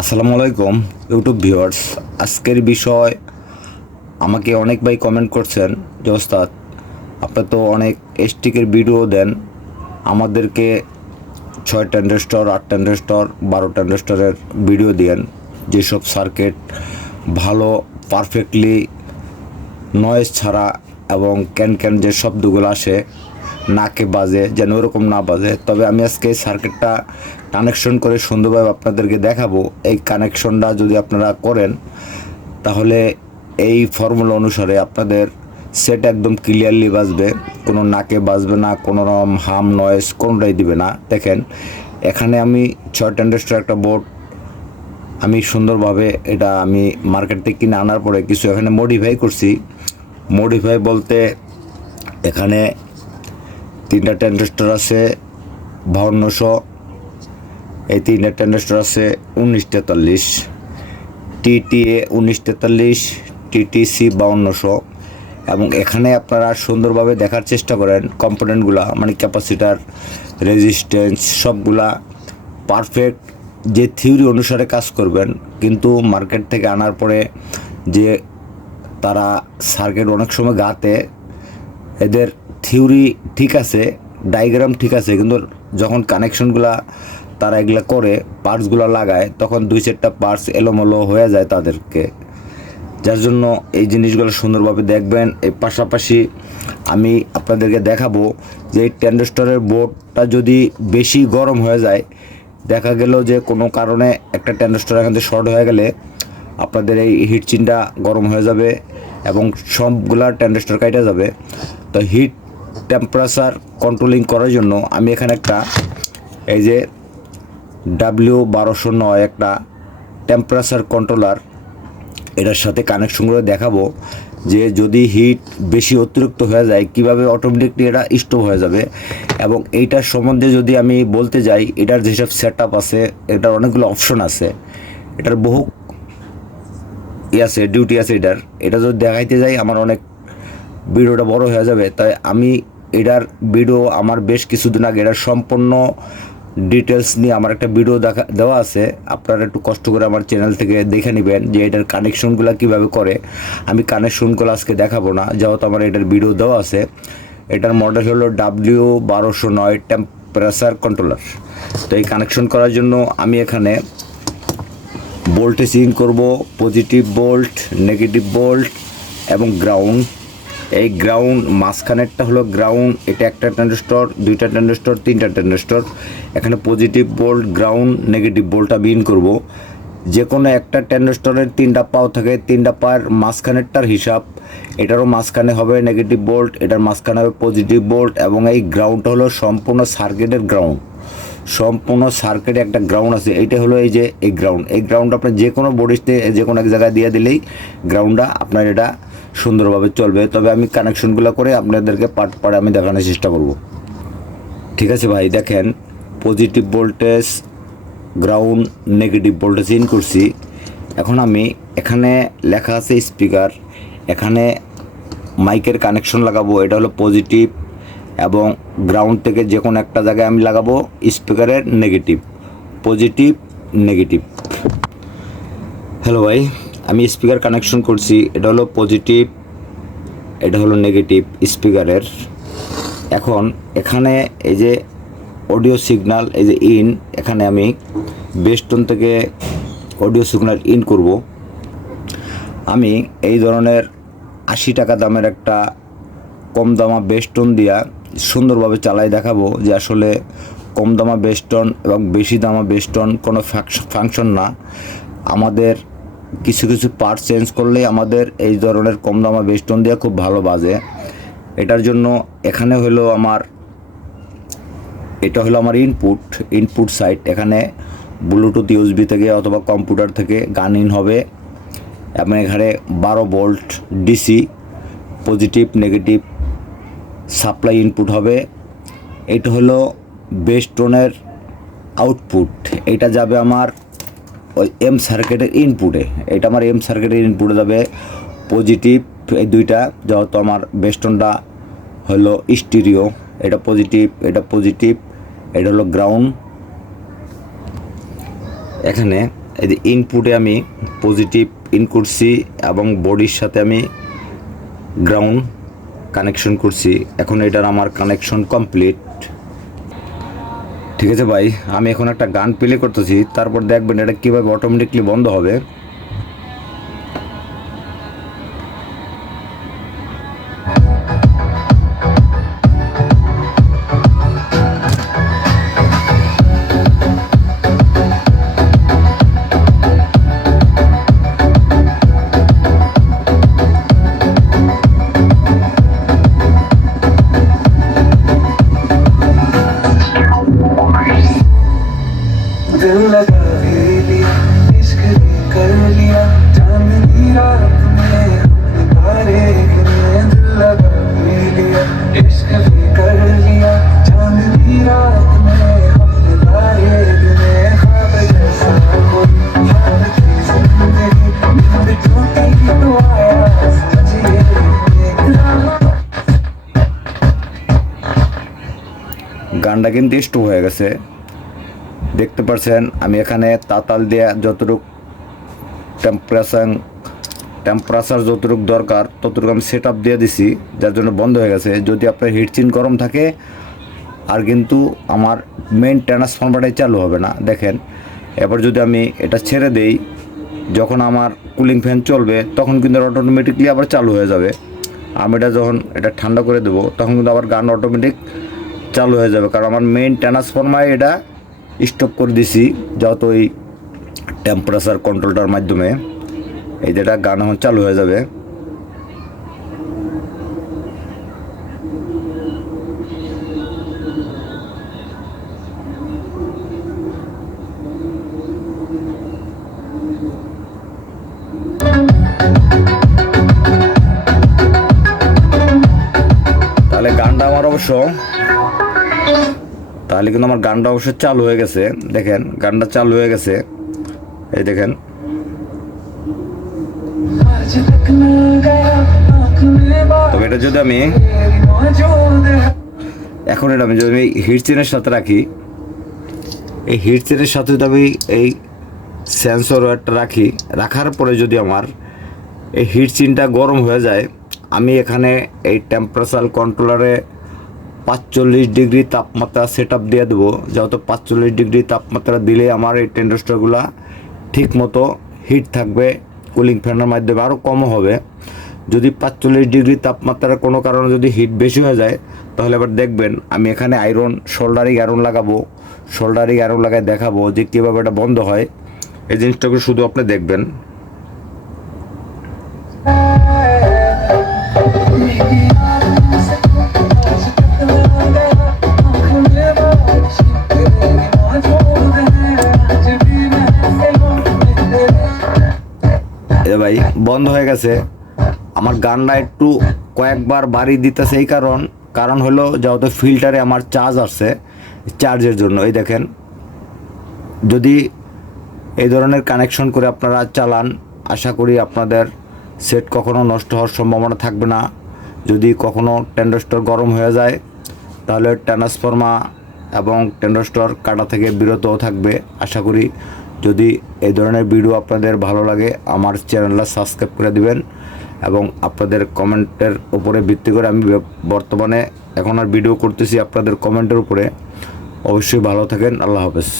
আসসালামু আলাইকুম YouTube viewers আজকের বিষয়, আমাকে অনেক ভাই কমেন্ট করছেন, যে ওস্তাদ, আপনি তো অনেক এসটিকের ভিডিও দেন। আমাদেরকে ছয় ট্যান্ডেস্টর আট ট্যান্ডেস্টর বারো ট্যান্ডেস্টরের ভিডিও দেন যেসব সার্কিট ভালো পারফেক্টলি নয়েজ ছাড়া এবং ক্যান ক্যান যে শব্দগুলো আসে নাকে বাজে, যেন ওরকম না বাজে। তবে আমি আজকে সার্কিটটা কানেকশন করে সুন্দরভাবে আপনাদেরকে দেখাবো। এই কানেকশনটা যদি আপনারা করেন, তাহলে এই ফর্মুলা অনুসারে আপনাদের সেট একদম ক্লিয়ারলি বাজবে। কোনো নাকে বাজবে না, কোনো রকম হাম নয়েজ কোনোটাই দিবে না। দেখেন, এখানে আমি ছয় ট্যান্ডেস্টার একটা বোর্ড আমি সুন্দরভাবে এটা আমি মার্কেট থেকে কিনে আনার পরে কিছু এখানে মডিফাই করছি। মডিফাই বলতে এখানে তিনটা ট্যান্ডেস্টার আছে বাহান্নশো এই তিনটা ট্যান্ডেস্টার আছে উনিশ তেতাল্লিশ। টিটিএ উনিশ তেতাল্লিশ, টিটিসি বাউন্নশো। এবং এখানে আপনারা সুন্দরভাবে দেখার চেষ্টা করেন কম্পোনেন্টগুলা মানে ক্যাপাসিটার, রেজিস্ট্যান্স, সবগুলা পারফেক্ট। যে থিওরি অনুসারে কাজ করবেন, কিন্তু মার্কেট থেকে আনার পরে যে তারা সার্কিট অনেক সময় গাতে, এদের থিওরি ঠিক আছে, ডায়াগ্রাম ঠিক আছে, কিন্তু যখন কানেকশনগুলা তারা এগুলো করে, পার্টসগুলো লাগায়, তখন দুই চারটা পার্টস এলোমেলো হয়ে যায় তাদেরকে। যার জন্য এই জিনিসগুলো সুন্দরভাবে দেখবেন। এর পাশাপাশি আমি আপনাদেরকে দেখাবো যে এই ট্যান্ডেস্টরের বোর্ডটা যদি বেশি গরম হয়ে যায়, দেখা গেল যে কোনো কারণে একটা ট্যান্ডেস্টর এখান থেকে শর্ট হয়ে গেলে আপনাদের এই হিট চিনটা গরম হয়ে যাবে এবং সবগুলা ট্যান্ডেস্টর কাটা যাবে। তো হিট টেম্পারেচার কন্ট্রোলিং করার জন্য আমি এখানে একটা, এই যে ডাব্লিউ বারোশো নয় একটা টেম্পারেচার কন্ট্রোলার এটার সাথে কানেকশন করে দেখাবো যে যদি হিট বেশি অতিরিক্ত হয়ে যায়, কীভাবে অটোমেটিকলি এটা স্টপ হয়ে যাবে? এবং এইটার সম্বন্ধে যদি আমি বলতে যাই, এটার যেসব সেট আপ আছে, এটার অনেকগুলো অপশন আছে, এটার বহু ই আছে ডিউটি আছে এটার। এটা যদি দেখাইতে যাই, আমার অনেক ভিডিওটা বড় হয়ে যাবে। তাই আমি এটার ভিডিও আমার বেশ কিছুদিন আগে, এটার সম্পূর্ণ ডিটেলস নিয়ে আমার একটা ভিডিও দেখা, দেওয়া আছে। আপনারা একটু কষ্ট করে আমার চ্যানেল থেকে দেখে নেবেন যে এটার কানেকশনগুলো কীভাবে করে। আমি কানেকশনগুলো আজকে দেখাবো না, যেহেতু আমার এটার ভিডিও দেওয়া আছে। এটার মডেল হলো ডাব্লিউ বারোশো নয় টেম্পারেচার কন্ট্রোলার তো এই কানেকশন করার জন্য আমি এখানে ভোল্টেজ ইন করব পজিটিভ বোল্ট নেগেটিভ বোল্ট এবং গ্রাউন্ড এই গ্রাউন্ড মাঝখানেরটা হলো গ্রাউন্ড এটা একটা ট্যান্ডেস্টর দুইটা ট্যান্ডেস্টর তিনটা ট্যান্ডেস্টর এখানে পজিটিভ বোল্ট গ্রাউন্ড নেগেটিভ বোল্টটা ইন করব। যে কোনো একটা ট্যান্ডেস্টরের তিনটা পাও থাকে, তিনটা পায়ের মাঝখানেরটার হিসাব। এটারও মাঝখানে হবে নেগেটিভ বোল্ট এটার মাঝখানে হবে পজিটিভ বোল্ট এবং এই গ্রাউন্ডটা হলো সম্পূর্ণ সার্কিটের গ্রাউন্ড সম্পূর্ণ সার্কিটে একটা গ্রাউন্ড আছে, এইটা হলো এই যে এই গ্রাউন্ড এই গ্রাউন্ড আপনার যে কোনো বডিতে যে কোনো এক জায়গায় দিয়ে দিলেই গ্রাউন্ডটা আপনার এটা সুন্দরভাবে চলবে। তবে আমি কানেকশনগুলো করে আপনাদেরকে পার্ট পার্ট আমি দেখানোর চেষ্টা করব। ঠিক আছে ভাই, দেখেন positive voltage ground negative voltage in করছি। এখন আমি এখানে লেখা আছে স্পিকার এখানে মাইকের কানেকশন লাগাবো, এটা হলো পজিটিভ এবং গ্রাউন্ড থেকে যে কোনো একটা জায়গায় আমি লাগাবো স্পিকারের নেগেটিভ পজিটিভ নেগেটিভ হ্যালো ভাই। আমি স্পিকার কানেকশন করছি। এটা হলো পজিটিভ এটা হলো নেগেটিভ স্পিকারের এখন এখানে এই যে অডিও সিগনাল এই যে ইন এখানে আমি বেস্টন থেকে অডিও সিগনাল ইন করব। আমি এই ধরনের আশি টাকা দামের একটা কম দামা বেস্টন দিয়া সুন্দরভাবে চালাই দেখাবো যে আসলে কম দামা বেস্টন এবং বেশি দামা বেস্টন কোনো ফাংশন না। আমাদের কিছু কিছু পার্ট চেঞ্জ করলেই আমাদের এই ধরনের কম দামা বেস্টন দিয়ে খুব ভালো বাজে। এটার জন্য এখানে হলো আমার, এটা হলো আমার ইনপুট ইনপুট সাইট এখানে ব্লুটুথ ইউএসবি থেকে অথবা কম্পিউটার থেকে গান ইন হবে। এবং এখানে বারো volt DC positive negative supply input হবে। এটা হলো বেস্টনের আউটপুট এটা যাবে আমার ওই এম সার্কিটের ইনপুটে এটা আমার এম সার্কিটের ইনপুটে যাবে। পজিটিভ এই দুইটা যেহেতু আমার বেস্টনটা হলো স্টিরিও এটা পজিটিভ এটা পজিটিভ এটা হলো গ্রাউন্ড এখানে এই যে ইনপুটে আমি পজিটিভ ইন করছি এবং বডির সাথে আমি গ্রাউন্ড কানেকশন করছি। এখন এটার আমার কানেকশন কমপ্লিট ঠিক আছে ভাই, আমি এখন একটা গান প্লে করতেছি, তারপর দেখবেন এটা কীভাবে অটোমেটিকলি বন্ধ হবে। গানটা কিন্তু স্টপ হয়ে গেছে। দেখতে পাচ্ছেন আমি এখানে তাতাল দেওয়া যতটুক টেম্পারেচার টেম্পারেচার যতটুকু দরকার, ততটুকু আমি সেট আপ দিয়ে দিছি, যার জন্য বন্ধ হয়ে গেছে। যদি আপনার হিটচিন গরম থাকে, আর কিন্তু আমার মেইন ট্রান্সফর্মারটাই চালু হবে না। দেখেন, এবার যদি আমি এটা ছেড়ে দেই, যখন আমার কুলিং ফ্যান চলবে, তখন কিন্তু অটোমেটিকলি আবার চালু হয়ে যাবে। আমি এটা যখন এটা ঠান্ডা করে দেবো, তখন কিন্তু আবার গান অটোমেটিক চালু হয়ে যাবে। কারণ আমার মেইন ট্রান্সফর্মার এটা স্টপ করে দিছি যত ওই টেম্পারেচার কন্ট্রোলটার মাধ্যমে। এই যেটা গান এখন চালু হয়ে যাবে। তাহলে অবশ্য। তাহলে কিন্তু আমার গানটা অবশ্য চালু হয়ে গেছে। দেখেন, গানটা চালু হয়ে গেছে। এই দেখেন। তবে এটা যদি আমি এখন এটা আমি যদি আমি হিটচেনের সাথে রাখি, এই হিটচেনের সাথে যদি আমি এই সেন্সর ওয়ারটা রাখি, রাখার পরে যদি আমার এই হিটচিনটা গরম হয়ে যায়, আমি এখানে এই টেম্পারেচার কন্ট্রোলারে পাঁচচল্লিশ ডিগ্রি তাপমাত্রা সেট আপ দিয়ে দেবো। যেহেতু পাঁচচল্লিশ ডিগ্রি তাপমাত্রা দিলে আমার এই টেন্ডারস্টারগুলো ঠিক মতো হিট থাকবে কুলিং ফ্যানের মাধ্যমে আরও কমও হবে। যদি পাঁচচল্লিশ ডিগ্রি তাপমাত্রার কোনো কারণে যদি হিট বেশি হয়ে যায়, তাহলে এবার দেখবেন আমি এখানে আয়রন শোল্ডারিং আয়রন লাগাবো। শোল্ডারিং আয়রন লাগায় দেখাবো যে কীভাবে এটা বন্ধ হয়। এই জিনিসটাকে শুধু আপনি দেখবেন। ভাই, বন্ধ হয়ে গেছে। আমার গানটা একটু কয়েকবার বাড়ি দিতেছে এই কারণ কারণ হলো যেহেতু ফিল্টারে আমার চার্জ আসছে চার্জের জন্য, এই দেখেন। যদি এই ধরনের কানেকশন করে আপনারা চালান, আশা করি আপনাদের সেট কখনো নষ্ট হওয়ার সম্ভাবনা থাকবে না। যদি কখনো টেন্ডারস্টর গরম হয়ে যায়, তাহলে ট্রান্সফর্মা এবং টেন্ডারস্টর কাটা থেকে বিরতও থাকবে। আশা করি যদি এই ধরনের ভিডিও আপনাদের ভালো লাগে, আমার চ্যানেলটা সাবস্ক্রাইব করে দিবেন এবং আপনাদের কমেন্টের উপরে ভিত্তি করে আমি বর্তমানে এখন আর ভিডিও করতেছি আপনাদের কমেন্টের উপরে। অবশ্যই ভালো থাকেন, আল্লাহ হাফেজ।